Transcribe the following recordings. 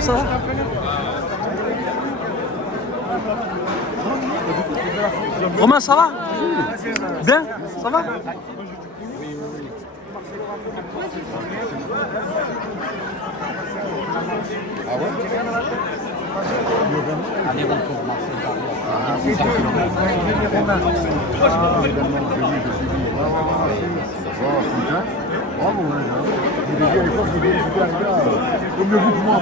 Ça va? Romain, ça va? Bien? Ça va? Ah ouais? Aller-retour, Marseille. Bravo, j'ai dit à l'époque, je disais, putain, les gars, comme le but, moi,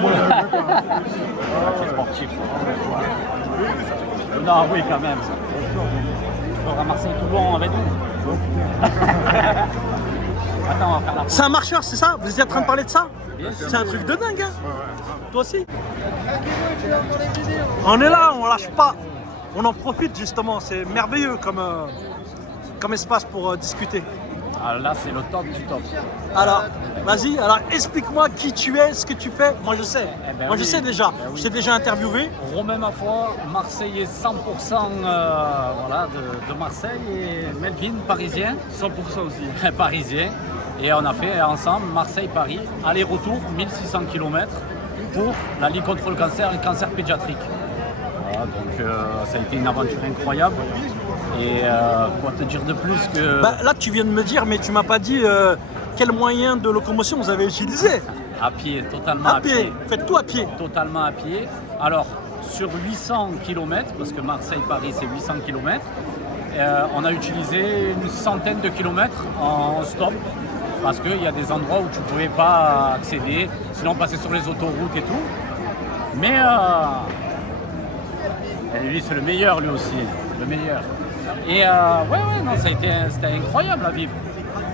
C'est sportif. Non, oui, quand même. Il faudra Marseille-Toulon avec nous. Attends, on va faire la C'est un marcheur, c'est ça? Vous étiez en train de parler de ça? Bien sûr. C'est un truc de dingue, hein? Toi aussi? On est là, on lâche pas. On en profite justement, c'est merveilleux comme espace pour discuter. Alors là, c'est le top du top. Alors, vas-y, alors explique-moi qui tu es, ce que tu fais. Moi je sais. Eh ben Moi je oui. sais déjà. Eh oui. Je t'ai déjà interviewé. Romain Mafoy, Marseillais 100% voilà, de Marseille, et Melvin, parisien. 100% aussi. Parisien. Et on a fait ensemble Marseille-Paris, aller-retour, 1600 km pour la Ligue contre le cancer pédiatrique. Voilà, donc ça a été une aventure incroyable. Et quoi te dire de plus que... Bah, là tu viens de me dire, mais tu m'as pas dit quel moyen de locomotion vous avez utilisé. À pied, totalement À pied, faites tout à pied. Totalement à pied. Alors, sur 800 km, parce que Marseille-Paris c'est 800 km, on a utilisé une centaine de kilomètres en stop. Parce qu'il y a des endroits où tu ne pouvais pas accéder, sinon passer sur les autoroutes et tout. Mais lui, c'est le meilleur, lui aussi, le meilleur. Et ouais, non, c'était incroyable à vivre.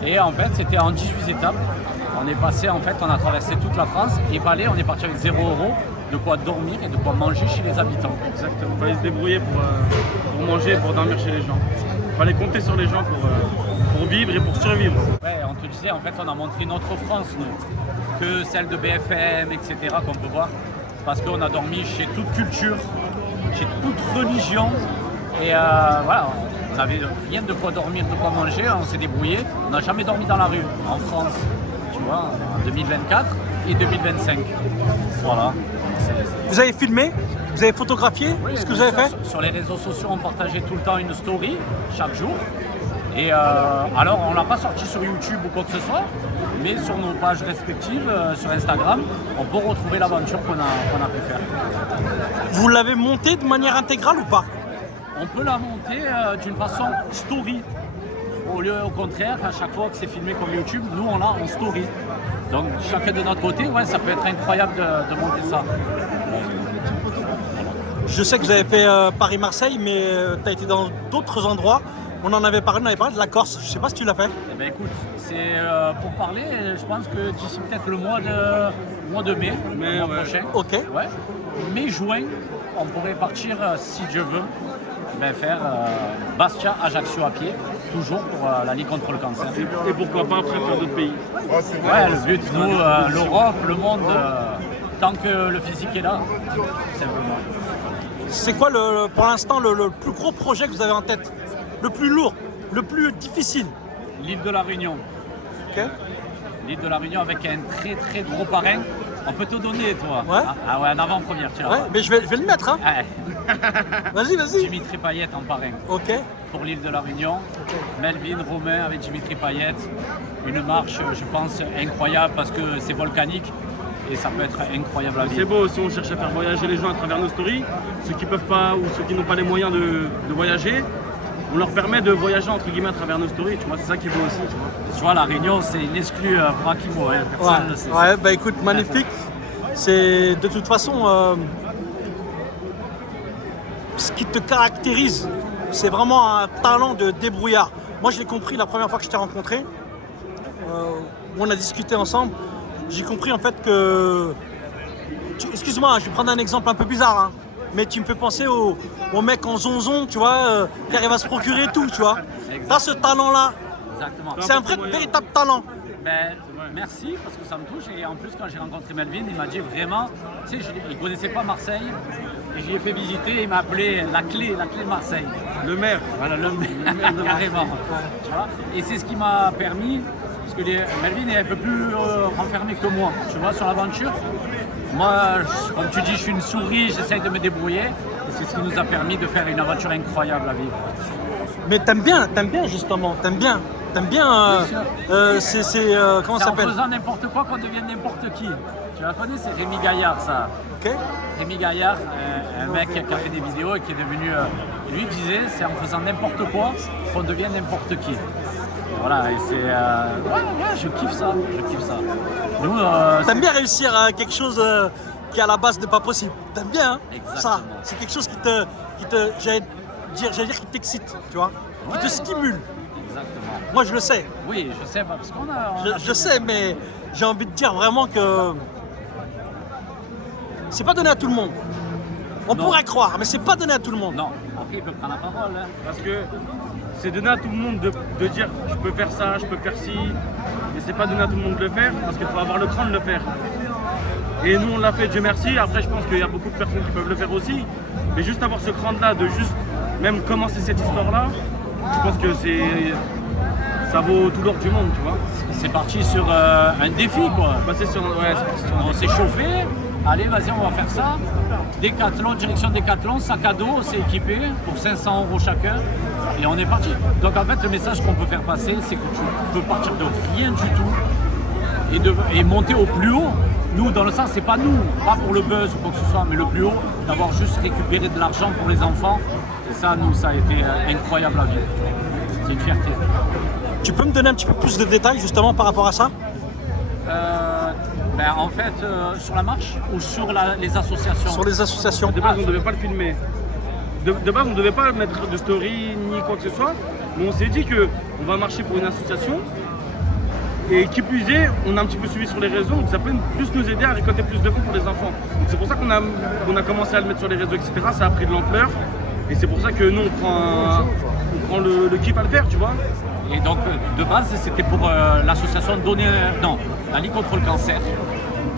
Et en fait, c'était en 18 étapes. On est passé, en fait, on a traversé toute la France. Et Valais, on est parti avec 0 €, de quoi dormir et de quoi manger chez les habitants. Exactement. Il fallait se débrouiller pour manger et pour dormir cpeut les gens. Il fallait compter sur les gens pour vivre et pour survivre. Ouais, on te disait, en fait, on a montré notre France, nous, que celle de BFM, etc., qu'on peut voir. Parce qu'on a dormi chez toute culture, chez toute religion. Et voilà, on n'avait rien de quoi dormir, de quoi manger, on s'est débrouillé. On n'a jamais dormi dans la rue, en France, tu vois, en 2024 et 2025. Voilà. Vous avez filmé? Vous avez photographié ce que vous avez fait? Sur les réseaux sociaux, on partageait tout le temps une story, chaque jour. Et alors, on ne l'a pas sorti sur YouTube ou quoi que ce soit, mais sur nos pages respectives, sur Instagram, on peut retrouver l'aventure qu'on a pu faire. Vous l'avez monté de manière intégrale ou pas? On peut la monter d'une façon story. Au contraire, à chaque fois que c'est filmé comme YouTube, nous on l'a en story. Donc chacun de notre côté, ouais, ça peut être incroyable de monter ça. Je sais que vous avez fait Paris-Marseille, mais tu as été dans d'autres endroits. On en avait parlé de la Corse. Je sais pas si tu l'as fait. Eh ben écoute, c'est pour parler, je pense que d'ici peut-être le mois de mai, le mois prochain. Ok. Ouais. Mai-juin, on pourrait partir, si Dieu veut, faire Bastia-Ajaccio à pied, toujours pour la Ligue contre le cancer. Et pourquoi pas après faire d'autres pays. Ouais, le but, nous, l'Europe, le monde, tant que le physique est là, simplement. C'est quoi pour l'instant le plus gros projet que vous avez en tête? Le plus lourd, le plus difficile? L'île de la Réunion. Ok. L'île de la Réunion avec un très très gros parrain. On peut te donner, toi. Ouais. Ah ouais, en avant-première, tu l'as. Ouais, mais je vais le mettre, hein. Ouais. Vas-y. Dimitri Payet en parrain. Ok. Pour l'île de la Réunion. Melvin, Romain avec Dimitri Payet. Une marche, je pense, incroyable parce que c'est volcanique et ça peut être incroyable à vivre. C'est beau aussi, on cherche à faire voyager les gens à travers nos stories. Ceux qui peuvent pas ou ceux qui n'ont pas les moyens de voyager, on leur permet de voyager entre guillemets à travers nos stories. Tu vois, c'est ça qui est beau aussi. Tu vois, la Réunion, c'est une exclue pour Akimo. Hein. Personne ne le sait. Ouais, bah écoute, magnifique. C'est de toute façon ce qui te caractérise, c'est vraiment un talent de débrouillard. Moi, je l'ai compris la première fois que je t'ai rencontré, où on a discuté ensemble. J'ai compris en fait que, excuse-moi, je vais prendre un exemple un peu bizarre, hein, mais tu me fais penser au mec en zonzon, tu vois, qui arrive à se procurer tout, tu vois. T'as ce talent-là. Exactement. C'est un vrai véritable talent. Ben, merci parce que ça me touche et en plus quand j'ai rencontré Melvin, il m'a dit vraiment, tu sais, il ne connaissait pas Marseille et j'y ai fait visiter et il m'a appelé la clé de Marseille. Le maire. Voilà, le maire de carrément. Tu vois, et c'est ce qui m'a permis, parce que Melvin est un peu plus renfermé que moi, tu vois, sur l'aventure. Moi, comme tu dis, je suis une souris, j'essaye de me débrouiller. Et c'est ce qui nous a permis de faire une aventure incroyable à vivre. Mais t'aimes bien justement, t'aimes bien. Comment ça C'est en s'appelle? faisant n'importe quoi qu'on devient n'importe qui. Tu la connais, c'est Rémi Gaillard, ça. Ok. Rémi Gaillard, un mec qui a fait des vidéos et qui est devenu... lui disait, c'est en faisant n'importe quoi qu'on devient n'importe qui. Voilà, et c'est... ouais, je kiffe ça. Nous, T'aimes bien réussir à quelque chose qui à la base n'est pas possible. T'aimes bien, hein? Exactement. Ça, c'est quelque chose qui te j'allais dire qui t'excite, tu vois, qui te Ouais. stimule. exactement. Moi, je le sais. Oui, je sais, parce qu'on a... Je sais, mais j'ai envie de dire vraiment que c'est pas donné à tout le monde. On Non. pourrait croire, mais c'est pas donné à tout le monde. Non, après il peut prendre la parole. Hein. Parce que c'est donné à tout le monde de dire je peux faire ça, je peux faire ci, mais c'est pas donné à tout le monde de le faire parce qu'il faut avoir le cran de le faire. Et nous on l'a fait, Dieu merci. Après je pense qu'il y a beaucoup de personnes qui peuvent le faire aussi, mais juste avoir ce cran là de juste même commencer cette histoire là, je pense que ça vaut tout l'or du monde, tu vois. C'est parti sur un défi, quoi. Passer sur, ouais, c'est parti sur un On s'est chauffé, allez, vas-y, on va faire ça. Décathlon, direction Décathlon, sac à dos, on s'est équipé pour 500 € chacun et on est parti. Donc en fait, le message qu'on peut faire passer, c'est que tu peux partir de rien du tout et monter au plus haut. Nous, dans le sens, c'est pas nous, pas pour le buzz ou quoi que ce soit, mais le plus haut, d'avoir juste récupéré de l'argent pour les enfants. Et ça, nous, ça a été incroyable à vivre. C'est une fierté. Tu peux me donner un petit peu plus de détails justement par rapport à ça? En fait, sur la marche ou sur les associations? Sur les associations. De base, on ne devait pas le filmer. De base, on ne devait pas mettre de story ni quoi que ce soit. Mais on s'est dit qu'on va marcher pour une association. Et qui plus est, on a un petit peu suivi sur les réseaux. Donc ça peut plus nous aider à récolter plus de fonds pour les enfants. Donc c'est pour ça qu'on a commencé à le mettre sur les réseaux, etc. Ça a pris de l'ampleur. Et c'est pour ça que nous, on prend le kiff à le faire, tu vois. Et donc, de base, c'était pour l'association la Ligue contre le cancer.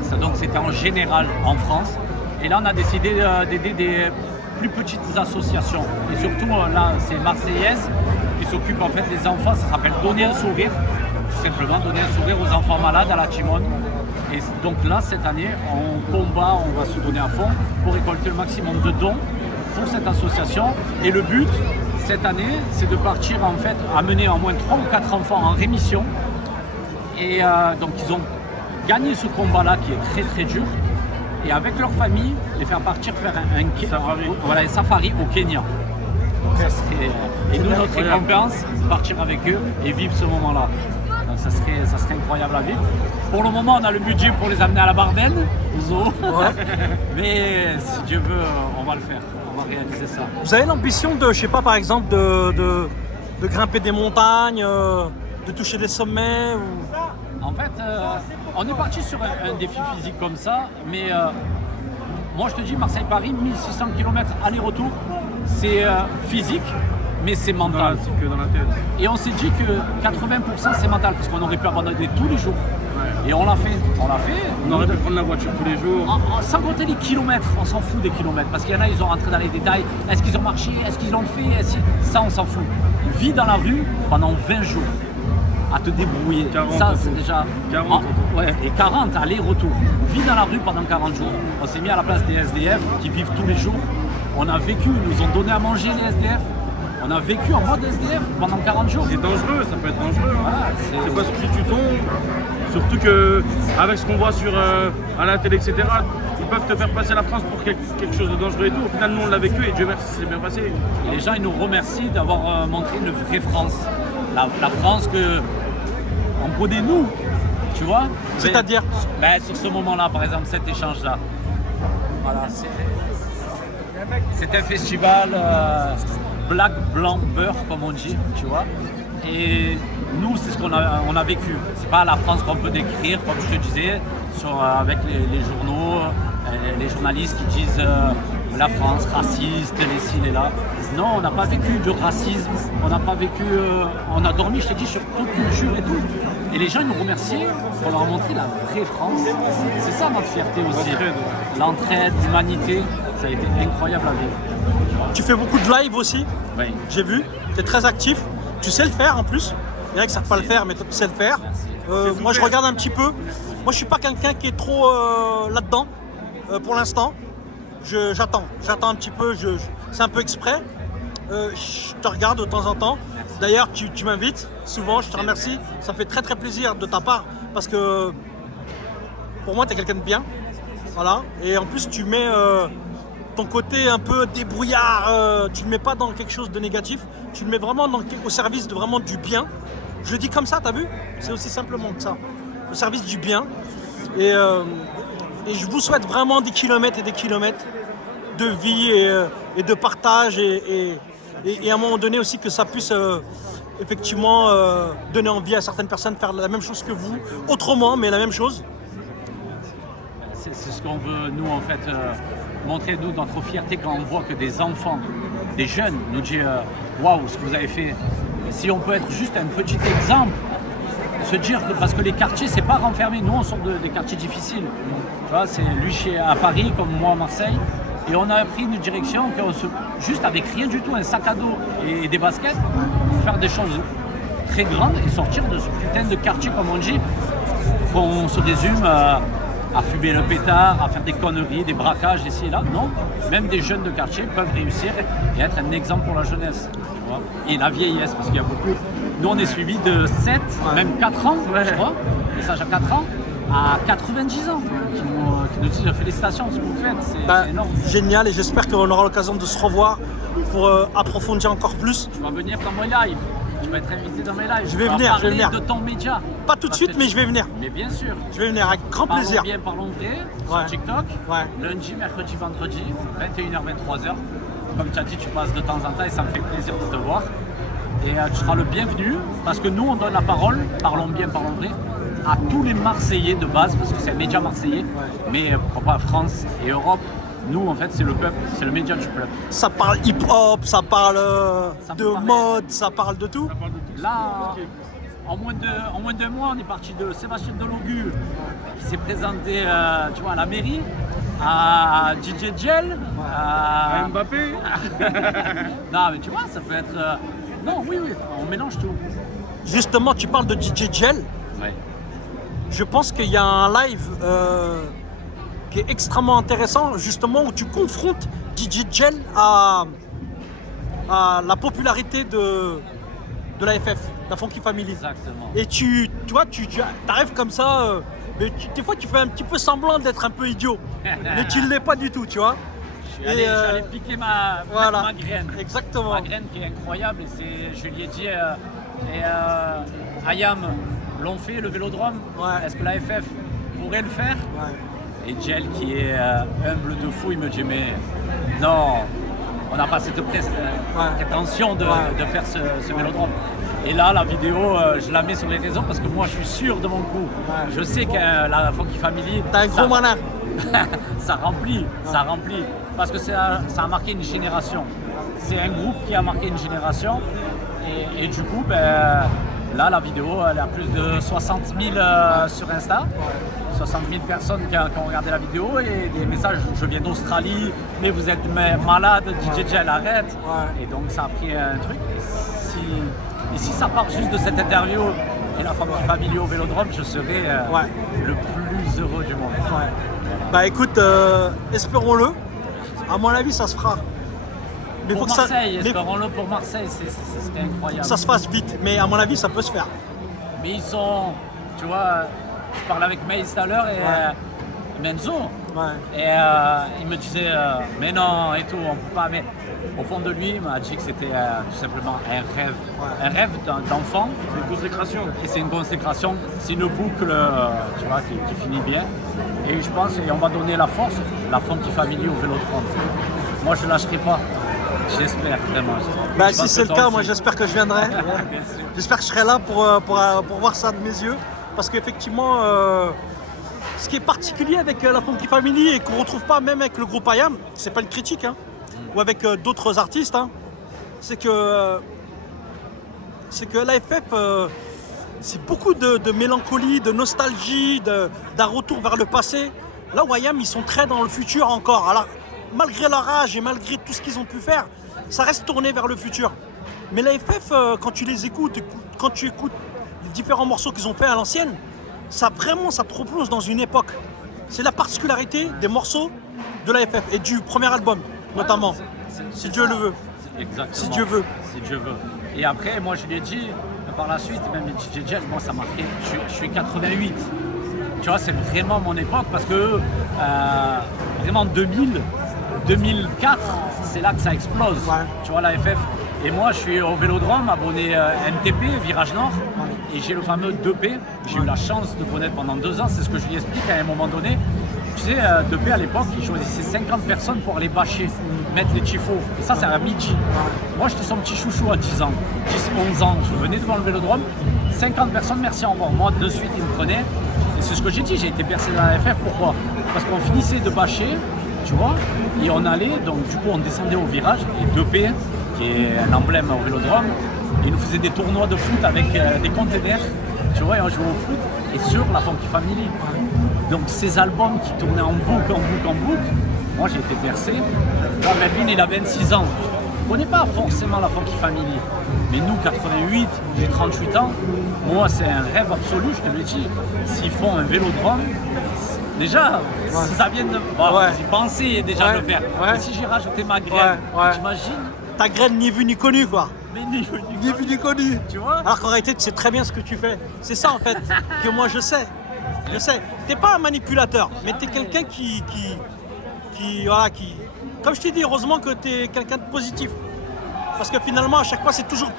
Ça, donc, c'était en général en France. Et là, on a décidé d'aider des plus petites associations. Et surtout, là, c'est Marseillaise qui s'occupe en fait des enfants. Ça s'appelle Donner un sourire. Tout simplement, donner un sourire aux enfants malades à la Timone. Et donc là, cette année, on va se donner à fond pour récolter le maximum de dons pour cette association. Et le but, cette année, c'est de partir en fait, amener au moins 3 ou 4 enfants en rémission. Et donc ils ont gagné ce combat-là qui est très très dur. Et avec leur famille, les faire partir faire un safari au Kenya. Donc, ça serait, et nous, notre récompense, partir avec eux et vivre ce moment-là. Donc ça serait incroyable à vivre. Pour le moment, on a le budget pour les amener à la Bardenne, au zoo. Ouais. Mais si Dieu veut, on va le faire. On va réaliser ça. Vous avez l'ambition de, je sais pas, par exemple, de grimper des montagnes, de toucher des sommets ou... En fait, on est parti sur un défi physique comme ça, mais moi je te dis Marseille-Paris, 1600 km aller-retour, c'est physique, mais c'est mental. C'est que dans la tête. Et on s'est dit que 80% c'est mental, parce qu'on aurait pu abandonner tous les jours. Ouais. Et on l'a fait. On aurait pu prendre la voiture tous les jours. Sans compter les kilomètres, on s'en fout des kilomètres, parce qu'il y en a, ils ont rentré dans les détails. Est-ce qu'ils ont marché? Est-ce qu'ils l'ont fait? Ça, on s'en fout. Vis dans la rue pendant 20 jours. À te débrouiller. 40 ça, c'est déjà. 40 ouais, et 40 aller-retour. Vis dans la rue pendant 40 jours. On s'est mis à la place des SDF qui vivent tous les jours. On a vécu, ils nous ont donné à manger les SDF. On a vécu en mode SDF pendant 40 jours. C'est dangereux, ça peut être dangereux. Hein. Voilà, c'est pas sur qui tu tombes. Surtout qu'avec ce qu'on voit à la télé, etc., ils peuvent te faire passer la France pour quelque chose de dangereux et tout. Au final, nous, on l'a vécu et Dieu merci, c'est bien passé. Et les gens, ils nous remercient d'avoir montré une vraie France. La France que on connaît nous, tu vois. C'est-à-dire sur ce moment-là, par exemple, cet échange-là. Voilà, c'est un festival black, blanc, beurre, comme on dit, tu vois. Et nous, c'est ce qu'on a vécu. C'est pas la France qu'on peut décrire, comme je te disais, avec les journaux, les journalistes qui disent la France raciste, les ci, les là. Non, on n'a pas vécu de racisme, on n'a pas vécu... on a dormi, je t'ai dit, sur toute culture et tout. Et les gens ils nous remerciaient pour leur montrer la vraie France. C'est ça notre fierté aussi. L'entraide, l'humanité, ça a été incroyable à vivre. Tu fais beaucoup de live aussi, Oui. j'ai vu, tu es très actif, tu sais le faire en plus. Il y en a qui ne savent pas le faire, mais toi tu sais le faire. Moi je regarde un petit peu. Moi je suis pas quelqu'un qui est trop là-dedans. pour l'instant. J'attends un petit peu, c'est un peu exprès. Je te regarde de temps en temps. D'ailleurs, tu m'invites souvent, je te remercie. Ça fait très très plaisir de ta part parce que pour moi, tu es quelqu'un de bien. Voilà. Et en plus, tu mets ton côté un peu débrouillard, tu ne le mets pas dans quelque chose de négatif, tu le mets vraiment au service de vraiment du bien. Je le dis comme ça, t'as vu? C'est aussi simplement que ça. Au service du bien. Et je vous souhaite vraiment des kilomètres et des kilomètres de vie et de partage et à un moment donné aussi que ça puisse effectivement donner envie à certaines personnes de faire la même chose que vous, autrement, mais la même chose. C'est ce qu'on veut, nous, en fait, montrer, nous, notre fierté quand on voit que des enfants, des jeunes, nous disent waouh, ce que vous avez fait. Et si on peut être juste un petit exemple, se dire que, parce que les quartiers, c'est pas renfermé. Nous, on sort des quartiers difficiles. Tu vois, c'est lui à Paris, comme moi à Marseille. Et on a pris une direction juste avec rien du tout, un sac à dos et des baskets, pour faire des choses très grandes et sortir de ce putain de quartier, comme on dit, qu'on se résume à fumer le pétard, à faire des conneries, des braquages ici et là. Non, même des jeunes de quartier peuvent réussir et être un exemple pour la jeunesse. Tu vois, et la vieillesse, parce qu'il y a beaucoup. Nous, on est suivis de 7, même 4 ans, je crois, message à 4 ans, à 90 ans, qui nous disent félicitations ce que vous faites, c'est énorme. Génial, et j'espère qu'on aura l'occasion de se revoir pour approfondir encore plus. Tu vas venir dans mon live. Tu vas être invité dans mes lives. Je vais venir. De ton média. Pas tout de suite, mais je vais venir. Mais bien sûr. Je vais venir avec grand plaisir. Parlons bien, parlons vrai, sur TikTok. Ouais. Lundi, mercredi, vendredi, 21h, 23h. Comme tu as dit, tu passes de temps en temps et ça me fait plaisir de te voir. Et tu seras le bienvenu parce que nous, on donne la parole, parlons bien, parlons vrai, à tous les Marseillais de base, parce que c'est un média marseillais, mais pourquoi pas France et Europe. Nous, en fait, c'est le peuple, c'est le média du peuple. Ça parle hip-hop, ça parle de mode, ça parle de tout. Là, en moins d'un mois, on est parti de Sébastien Delogu, qui s'est présenté tu vois, à la mairie, à DJ Gel, à Mbappé. Non, mais tu vois, ça peut être... Non, oui, on mélange tout. Justement, tu parles de DJ Gel. Ouais. Je pense qu'il y a un live qui est extrêmement intéressant, justement, où tu confrontes DJ Gel à la popularité de la FF, la Funky Family. Exactement. Et tu arrives comme ça, mais des fois tu fais un petit peu semblant d'être un peu idiot, mais tu ne l'es pas du tout, tu vois. J'allais piquer ma graine. Exactement. Ma graine qui est incroyable, et je lui ai dit, Ayam l'ont fait, le Vélodrome, est-ce que la FF pourrait le faire? Et Gel, qui est humble de fou, il me dit, mais non, on n'a pas cette prétention de faire ce Vélodrome. Et là, la vidéo, je la mets sur les réseaux parce que moi, je suis sûr de mon coup. Je sais que la Funky Family... T'as un gros malin. ça remplit. Parce que ça a marqué une génération. C'est un groupe qui a marqué une génération. Et du coup, là, la vidéo, elle a plus de 60 000 sur Insta. 60 000 personnes qui ont regardé la vidéo et des messages, je viens d'Australie, mais vous êtes malade, DJ Gel arrête. Et donc ça a pris un truc. Et si ça part juste de cette interview et la Funky Family au Vélodrome, je serai le plus heureux du monde. Bah écoute, espérons-le. À mon avis, ça se fera. Mais pour Marseille, espérons-le pour Marseille, c'est incroyable. Ça se fasse vite, mais à mon avis, ça peut se faire. Mais ils sont, tu vois, je parlais avec Maïs tout à l'heure et Menzo, et il me disait, mais non, et tout, on peut pas. Mais au fond de lui, il m'a dit que c'était tout simplement un rêve d'enfant. C'est une consécration. Et c'est une consécration, c'est une boucle, tu vois, qui finit bien. Et je pense, et on va donner la force, la Funky Family au Vélodrome. Moi, je ne lâcherai pas. J'espère vraiment. Bah, si c'est le cas, moi j'espère que je viendrai. J'espère que je serai là pour voir ça de mes yeux. Parce qu'effectivement, ce qui est particulier avec la Funky Family et qu'on ne retrouve pas même avec le groupe Ayam, c'est pas une critique, hein, ou avec d'autres artistes, hein, c'est que l'AFF, c'est beaucoup de mélancolie, de nostalgie, d'un retour vers le passé. Là où Ayam, ils sont très dans le futur encore. Alors, malgré leur âge et malgré tout ce qu'ils ont pu faire, ça reste tourné vers le futur. Mais l'AFF, quand tu les écoutes, quand tu écoutes les différents morceaux qu'ils ont fait à l'ancienne, ça te replonge dans une époque. C'est la particularité des morceaux de la FF et du premier album, notamment. Si Dieu le veut. Exactement. Si Dieu veut. Si Dieu veut. Et après, moi, je lui ai dit, par la suite, même DJ Jet, moi, ça m'a marqué. Je suis 88. Tu vois, c'est vraiment mon époque parce que vraiment 2000, 2004, c'est là que ça explose. Ouais. Tu vois, la FF. Et moi, je suis au Vélodrome, abonné MTP, Virage Nord. Et j'ai le fameux 2P. J'ai eu la chance de connaître pendant 2 ans. C'est ce que je lui explique à un moment donné. Tu sais, 2P à l'époque, il choisissait 50 personnes pour aller bâcher, mettre les tifos. Et ça, c'est à midi. Moi, j'étais son petit chouchou à 10 ans, 10, 11 ans. Je venais devant le Vélodrome. 50 personnes, merci, au revoir. Moi, de suite, il me prenait. Et c'est ce que j'ai dit. J'ai été percé dans la FF. Pourquoi? Parce qu'on finissait de bâcher, tu vois, et on allait. Donc, du coup, on descendait au virage. Et 2P, qui est un emblème au Vélodrome, il nous faisait des tournois de foot avec des containers, tu vois, et on jouait au foot, et sur la Funky Family. Donc ces albums qui tournaient en boucle, moi j'ai été bercé. Là, Melvin, il a 26 ans. Je ne connais pas forcément la Funky Family, mais nous, 88, j'ai 38 ans, moi c'est un rêve absolu, je te le dis. S'ils font un Vélodrome, déjà, si ça vient de... Bon, j'ai pensé déjà le faire, mais si j'ai rajouté ma graine, t'imagines? Ta graine ni vue ni connue, quoi. Mais ni Ni vu ni connu. Tu vois? Alors qu'en réalité, tu sais très bien ce que tu fais. C'est ça en fait que moi je sais. Je sais. T'es pas un manipulateur, mais t'es quelqu'un qui, comme je t'ai dit, heureusement que t'es quelqu'un de positif. Parce que finalement, à chaque fois, c'est toujours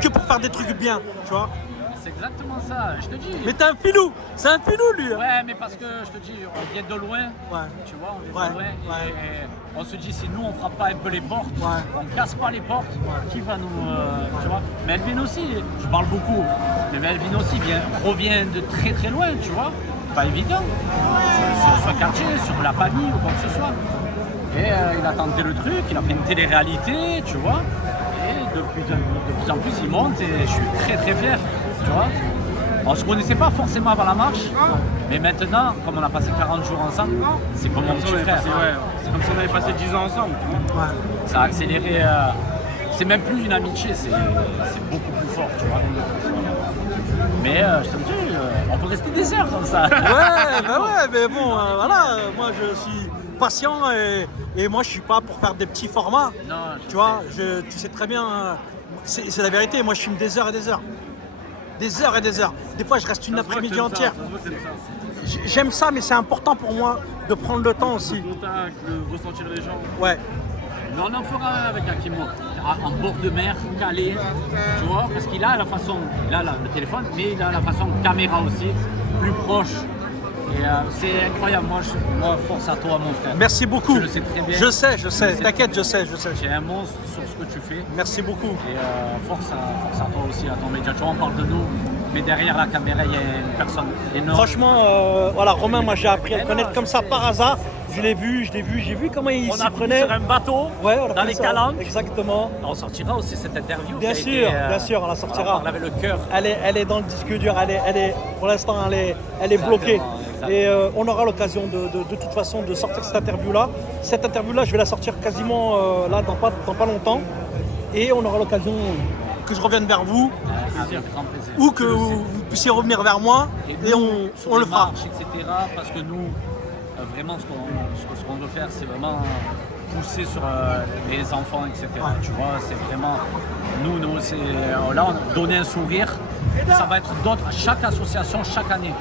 que pour faire des trucs bien, tu vois. C'est exactement ça, je te dis. Mais t'es un filou. C'est un filou, lui. Hein. Ouais, mais parce que je te dis, on vient de loin. Ouais. Tu vois, on vient de loin. Ouais. Et on se dit, si nous, on frappe pas un peu les portes, Ouais. on casse pas les portes, qui va nous. Tu vois. Melvin aussi, je parle beaucoup. Mais Melvin aussi revient de très très loin, tu vois. Pas évident. Sur ce quartier, sur la famille ou quoi que ce soit. Et il a tenté le truc, il a fait une télé-réalité, tu vois. Et de plus en plus, il monte et je suis très très fier. Tu vois, on se connaissait pas forcément avant la marche, mais maintenant, comme on a passé 40 jours ensemble, c'est comme mon petit frère. C'est comme si on avait passé 10 ans ensemble. Ça a accéléré. C'est même plus une amitié, c'est beaucoup plus fort, tu vois. Mais je te dis, on peut rester des heures comme ça. Mais bon, voilà, moi je suis patient et moi je suis pas pour faire des petits formats. Non, tu vois, tu sais très bien, c'est la vérité, moi je filme des heures et des heures. Des heures et des heures. Des fois, je reste une après-midi entière. J'aime ça, mais c'est important pour moi de prendre le temps aussi. Le contact, de ressentir les gens. Ouais. Mais on en fera avec Akimo, en bord de mer, calé, tu vois, parce qu'il a la façon, il a le téléphone, mais il a la façon caméra aussi, plus proche. Et c'est incroyable, moi, force à toi, mon frère. Merci beaucoup. Tu le sais très bien. Je sais, t'inquiète, je sais. J'ai un monstre sur ce que tu fais. Merci beaucoup. Et force à toi aussi, à ton média. Tu vois, on parle de nous, mais derrière la caméra, il y a une personne énorme. Franchement, voilà, Romain, moi j'ai appris à le connaître comme ça par hasard. J'ai vu comment il s'y prenait. Sur un bateau, dans les calanques. Exactement. On sortira aussi cette interview. Bien sûr, on la sortira. On avait le cœur. Elle est dans le disque dur, pour l'instant, elle est bloquée. Exactement. Et on aura l'occasion de toute façon de sortir cette interview-là. Cette interview-là, je vais la sortir quasiment là dans pas longtemps. Et on aura l'occasion que je revienne vers vous Avec grand plaisir. ou que vous puissiez revenir vers moi et sur on les le fera. marches, etc. Parce que nous, vraiment, ce qu'on veut faire, c'est vraiment pousser sur les enfants, etc. Tu vois, c'est vraiment nous c'est là, on donner un sourire. Ça va être d'autres à chaque association chaque année.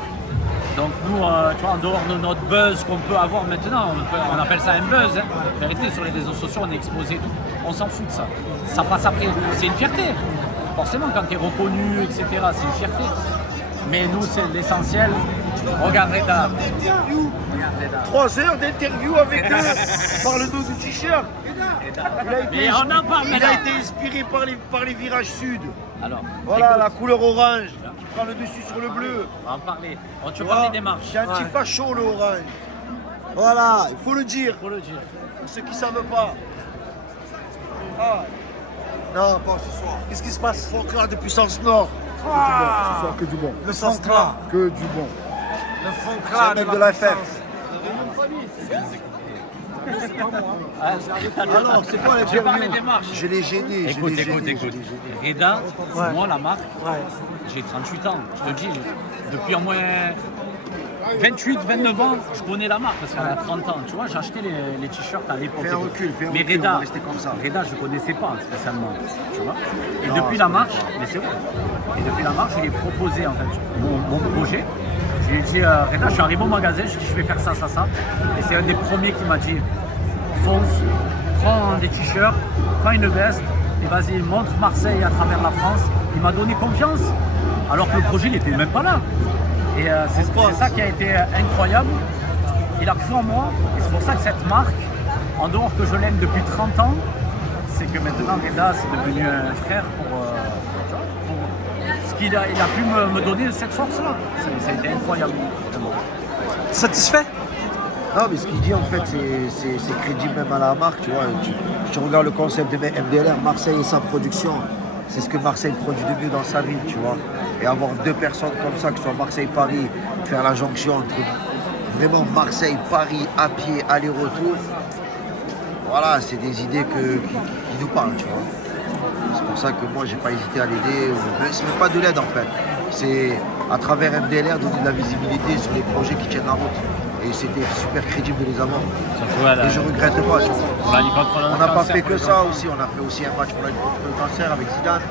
Donc nous, tu vois, en dehors de notre buzz qu'on peut avoir maintenant, on appelle ça un buzz. Hein. En vérité, sur les réseaux sociaux, on est exposé et tout. On s'en fout de ça. Ça passe après. C'est une fierté. Forcément, quand tu es reconnu, etc., c'est une fierté. Mais nous, c'est l'essentiel. Regarde Reda. 3 heures d'interview avec eux par le dos du t-shirt. Mais on en parle Il a maintenant. été inspiré par les virages sud. Alors, Voilà, écoute, la couleur orange qui prend le dessus sur le bleu. on va en parler. Tu Tu veux vois, parler des marches. c'est anti-facho le orange. Voilà, il faut le dire Faut le dire. pour ceux qui ne savent pas. Ah. Non, pas ce soir. Qu'est-ce qui se passe? Folklore de puissance nord. Ce soir, que du bon. Le Folklore. Que du bon. Le C'est Folklore un mec de la FF. Alors, c'est quoi J'ai parlé des l'interview? marches. Je l'ai gêné. Écoute. Reda, Ouais. moi la marque, Ouais. j'ai 38 ans, je te dis, depuis au moins 28, 29 ans, je connais la marque parce qu'elle a 30 ans. Tu vois, j'ai acheté les t-shirts à l'époque. Fais un recul, Mais on Reda, va rester comme ça. Reda, je ne connaissais pas spécialement. Tu vois. Et Non, depuis je la connais marche, pas. mais c'est vrai. Et depuis la marche, je lui ai proposé en fait mon projet. Je lui ai dit, Reda, je suis arrivé au magasin, je lui ai dit, je vais faire ça, ça, ça. Et c'est un des premiers qui m'a dit, fonce, prends des t-shirts, prends une veste et vas-y, montre Marseille à travers la France. Il m'a donné confiance, alors que le projet n'était même pas là. Et c'est ça qui a été incroyable. Il a cru en moi, et c'est pour ça que cette marque, en dehors que je l'aime depuis 30 ans, c'est que maintenant Reda c'est devenu un frère pour ce qu'il a, il a pu me donner cette force-là. Ça a été incroyable. Vraiment. Satisfait? Non, mais ce qu'il dit en fait, c'est crédible même à la marque, tu vois. Tu regardes le concept de MDLR, Marseille et sa production, c'est ce que Marseille produit de mieux dans sa ville, tu vois. Et avoir deux personnes comme ça, que ce soit Marseille-Paris, faire la jonction entre vraiment Marseille-Paris à pied, aller-retour, voilà, c'est des idées qui nous parlent, tu vois. C'est pour ça que moi, j'ai pas hésité à l'aider. C'est même pas de l'aide en fait. C'est à travers MDLR donner de la visibilité sur les projets qui tiennent la route. Et c'était super crédible de les avoir. Et je regrette pas, tu vois. On n'a pas fait que ça aussi, on a fait aussi un match pour la lutte contre le cancer avec Zidane.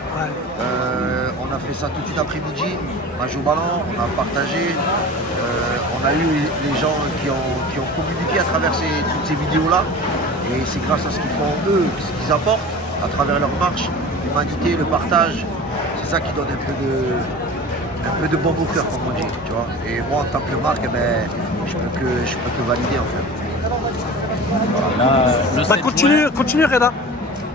On a fait ça toute une après-midi, on a joué au ballon, on a partagé. On a eu les gens qui ont communiqué à travers toutes ces vidéos-là. Et c'est grâce à ce qu'ils font eux, ce qu'ils apportent à travers leur marche, l'humanité, le partage. C'est ça qui donne un peu de bon au cœur, comme on dit, tu vois. Et moi, en tant que marque, eh ben, je peux que valider, en fait. Là, Continue Reda.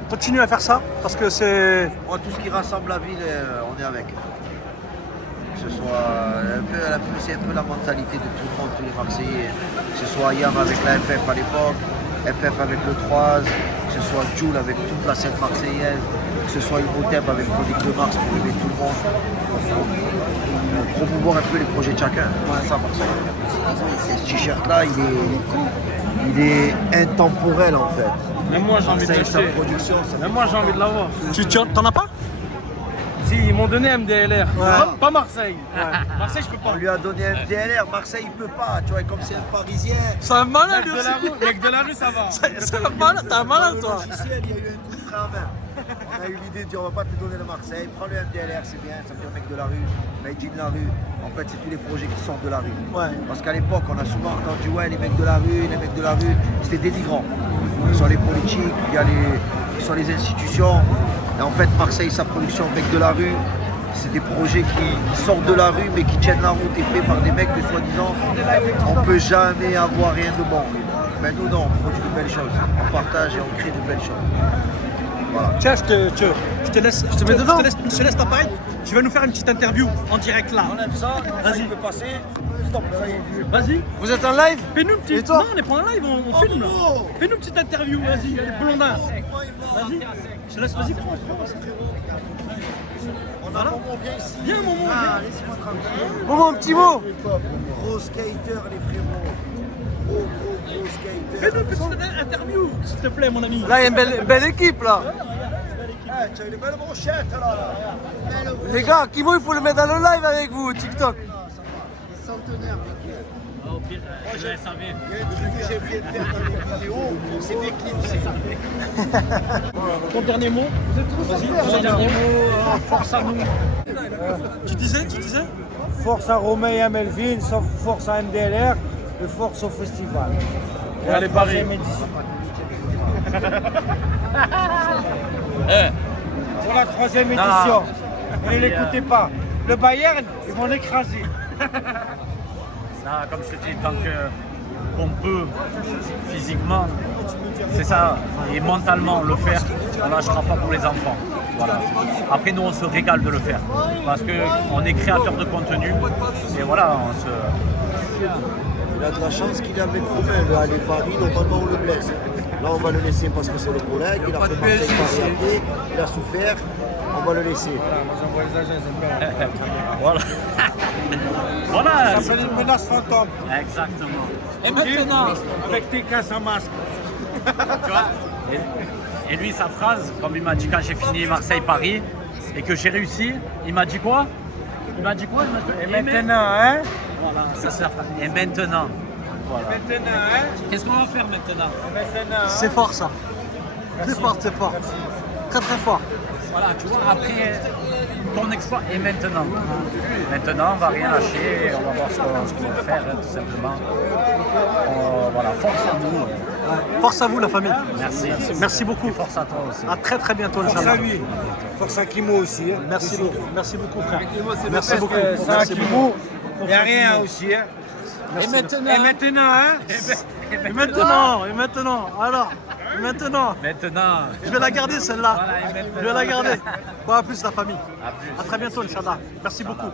Continue à faire ça, parce que c'est... Moi, tout ce qui rassemble la ville, on est avec. Que ce soit c'est un peu la mentalité de tout le monde, tous les Marseillais. Que ce soit Yam avec la FF à l'époque, FF avec le 3, que ce soit Jules avec toute la scène marseillaise, que ce soit Imhotep avec Chronique de Mars pour aimer tout le monde, pour promouvoir un peu les projets de chacun. C'est ça, Marseille. Et ce t-shirt-là, il est intemporel en fait. Même moi, j'ai envie de Sa l'acheter. production, Même moi, j'ai envie de l'avoir. T'en as pas? Si, ils m'ont donné MDLR. Pas Marseille. Marseille, je peux pas. on lui a donné un DLR, Marseille il peut pas, tu vois, comme c'est un Parisien. C'est un malin Mec lui de aussi. la rue, mec de la rue, ça va. C'est un malin, t'es un malin toi. Au logiciel, il y a eu un coup de frein à main. On a eu l'idée de dire on va pas te donner le Marseille, prends le MDLR, c'est bien, ça veut dire mec de la rue, made in la rue. En fait, c'est tous les projets qui sortent de la rue. Ouais. Parce qu'à l'époque, on a souvent entendu ouais, les mecs de la rue, c'était dénigrant. Sur les politiques, sur les institutions. Et en fait, Marseille, sa production, mec de la rue, c'est des projets qui sortent de la rue mais qui tiennent la route et faits par des mecs que soi-disant on peut jamais avoir rien de bon. Mais nous non, on produit de belles choses, on partage et on crée de belles choses. Voilà. Tiens, je te laisse, je te laisse t'appareil. Tu vas nous faire une petite interview en direct là. Enlève ça, Vas-y. peut passer. Stop, ça y est. Vas-y. Vous êtes en live? Fais-nous une petite. Et toi? Non, on est pas en live, on filme là. Fais-nous une petite interview, vas-y, Blondin. Vas-y. Je te laisse, vas-y, prends. On a un moment bien ici. Viens, mon moment. Laissez-moi tranquille. Bon, un petit mot. Gros skater les frérots. Gros skater. Fais-nous une petite interview, s'il te plaît, mon ami. Là, il y a une belle équipe là. Tu as une belle brochette là. Les gars, Kimo, il faut le mettre dans le live avec vous, TikTok. Centenaire, Au pire, je laisse il y a un truc que j'aime bien faire dans les vidéos, c'est m'éclipser. Ton dernier mot. Vas-y, ton dernier mot. Force à nous. Tu disais Force à Romain et à Melvin, force à MDLR et force au festival. Et Allez, Paris. Pour la troisième édition. Ne l'écoutez pas. Le Bayern, ils vont l'écraser. Ça, comme je te dis, tant qu'on peut physiquement, c'est ça, et mentalement le faire, on ne lâchera pas pour les enfants. Voilà. Après, nous, on se régale de le faire parce qu'on est créateur de contenu et voilà, Il a de la chance qu'il est avec Romain. Le aller Paris, normalement, on le blesse. Là, on va le laisser parce que c'est le collègue. Il a fait Marseille-Paris après. Il a souffert. On va le laisser. Voilà. Voilà. Ça s'appelle une menace fantôme. Exactement. Et maintenant, avec tes casses en masque. Tu vois et lui, sa phrase, comme il m'a dit quand j'ai fini Marseille-Paris et que j'ai réussi, il m'a dit quoi? Il m'a dit quoi? Et maintenant, hein, Voilà, ça c'est la phrase. Et maintenant. Voilà. Maintenant, hein? Qu'est-ce qu'on va faire maintenant? Maintenant, C'est fort ça. C'est fort, c'est fort. Très très fort. Voilà, tu vois, après ton exploit et maintenant. Maintenant, on va rien lâcher, et on va voir ce qu'on va faire, hein, tout simplement. Voilà, force à nous. Force à vous la famille. Merci. Merci beaucoup. Et force à toi aussi. À très très bientôt, force Inch'Allah. à lui. Force à Kimo aussi. Hein. Merci beaucoup frère. Merci beaucoup. Sans Merci beaucoup. Kimo, il n'y a rien aussi. Hein. Et maintenant, Et maintenant, hein? Et maintenant, alors, maintenant. Maintenant. Je vais la garder celle-là. Voilà, et maintenant. Je vais la garder. Bon, à plus la famille. À plus. À très bientôt, Inch'Allah. Merci beaucoup.